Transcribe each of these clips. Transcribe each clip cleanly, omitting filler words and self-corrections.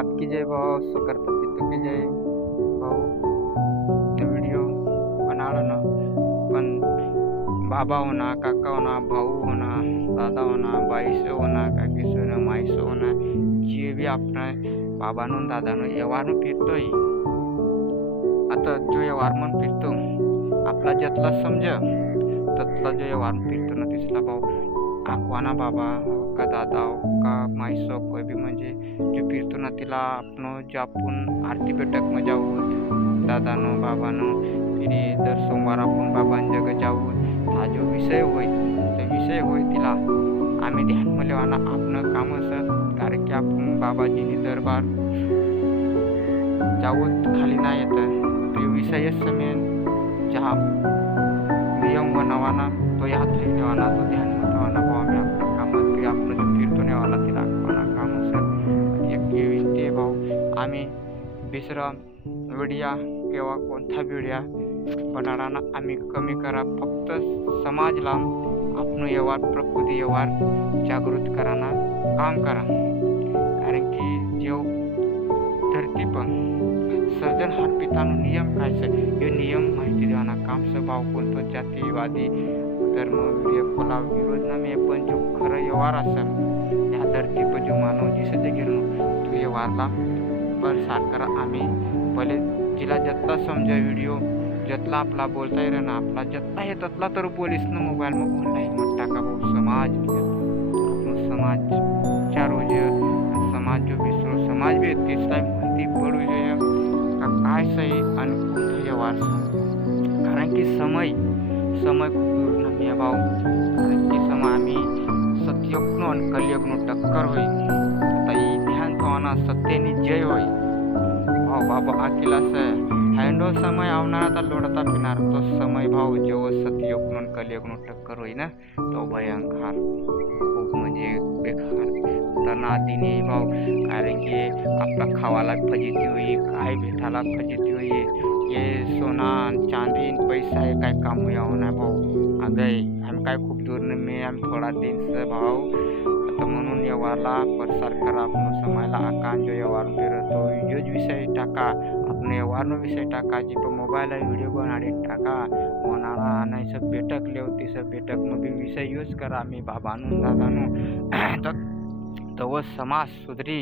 आपकी जय भाऊ सुकरता पितू की जय भाऊ व्हिडिओ बनाडणं पण बाबा होना काका होना भाऊ होना दादा होना बाईस होना काकीस होना माईस होना जे बी आपण बाबानं दादानं व्यवहार फिरतोय आता जो व्यवहार म्हणून फिरतो आपला ज्यातला समज त्यातला जो व्यवहार फिरतो ना तिसला भाऊ आखवाना बाबा का दादा का माईस कोई बी म्हणजे जो फिरतो ना तिला आपण जो आपण आरती बैठक में जाऊ दादानं बाबानं फिर दर सोमवार आपण बाबांजग जाऊ हा जो विषय होय तो विषय होय तिला आम्ही ध्यान लेवाना आपण काम असत कारण की आपण बाबाजीनी दरबार जाऊत खाली नाही येत तो विषय समय जहा नियम बनवाना तो याद ठेवाना तो ध्यान ठेवाना भाऊ आम्ही आपलं कामात की आपण जो फिरतो नेवाला तिला काम असत एक विनंती भाऊ आम्ही दुसरा व्हिडिओ किंवा कोणता व्हिडिओ बनाडाना आम्ही कमी करा फक्त समाजला आपण व्यवहार प्रकृती व्यवहार जागृत कराना काम करा कारण की जो धरती पर सर्जनहार पितानो नियम काय से ये नियम माहिती देवाना काम से भाव कोणतो जातीवादी धर्म खोला विरोधना में पण जो खरं व्यवहार असेल या धरती पर जो मानव जिसे गेलो तो व्यवहारला प्रसार करा आम्ही पहिले जिला जतला समजा व्हिडिओ जतला आपला बोलता येईल ना आपला जतला हे ततला तर बोलीस ना मोबाईल में ऑनलाईन मत टाका भाऊ समाज समाज चार रोज समाज जो विसरो समाज भी तिसरा माहिती पडू જોઈએ का काय सही आणि कोणता व्यवहार कारण की समय खूप दूर नाही आहे भाऊ कारण की समय आम्ही सत्ययुगनो आणि कलियुगनो टक्कर होई आता ही ध्यान ठेवाना सत्यनी जय होई भाऊ बाबा अकेला से हँडो समय आवणार आता लोडता फिरणार तो समय भाऊ जेव्हा सत्ययुगनो आणि कलियुगनो टक्कर होई ना तो भयंकर खूप म्हणजे बेकार तनादिनी भाऊ कारण की आपला खावाला फजिती हुई काय भेटाला फजिती हुई ये सोना चांदी पैसा है काय काम हुआ होना भाऊ आगय हम काय खूप दूर में हम थोड़ा दिन से भाऊ आता म्हणून व्यवहारला प्रसार करा आपण समायला आकान जो व्यवहार फिरतो योज विषय टाका आपण व्यवहार विषय टाका जी पर मोबाइल वीडियो बनाड़ी टाका होनारा नहीं सब बैठक ले होती सब बैठक में भी विषय यूज करा मी बाबानु दादानु तो वो समाज सुधरी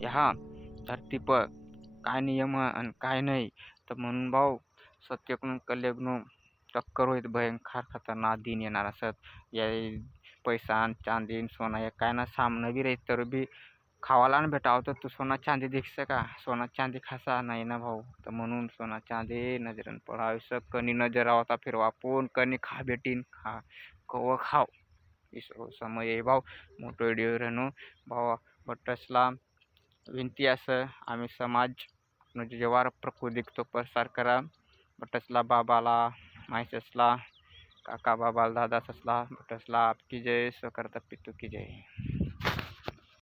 यहाँ धरती पर काय नियम आणि काय नाही तर म्हणून भाऊ सत्यकून कलेगनो टक्कर होईल भयंकर खतरनाक दिन येणार असत या पैसा चांदी सोना या काय ना सामना भी राहील तर भी खावाला न भेटावं तर तू सोना चांदी दिखसे का सोना चांदी खासा नाही ना भाऊ तर म्हणून सोना चांदी नजरन पडावं कनी नजर आवता फिरवा पोन कनी खा भेटीन खा कव खाव इसरो समय भाऊ मोठो व्हिडिओ रहनो भाऊ बटसला विनंती असं आम्ही समाज म्हणजे व्यवहार प्रकृती तो प्रसार करा बटसला बाबाला मायसला काका बाबाला दादा ससला बटसला आपकी जय स्वकर्ता पितू की जय।